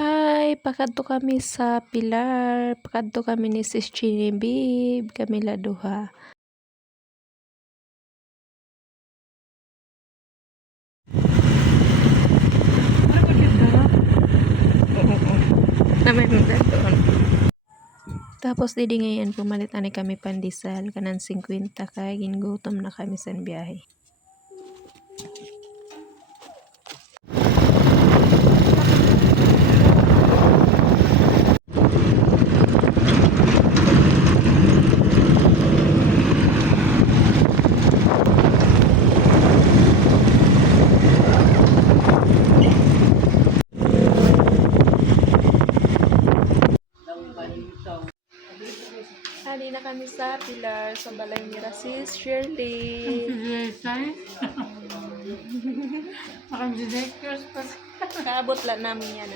Hi, pakadto kami sa Pilar, pakadto kami ni Sis Genevieve, kami la duha. Namay magdadon. Tapos didingayan pumalit ani kami pandesal kanan 50 kay gingutom na kami sa biyahe. Ani na kami sa Pilar sa balay ni Sis Shirley. Makan directors pa. Kaabot la namin yan.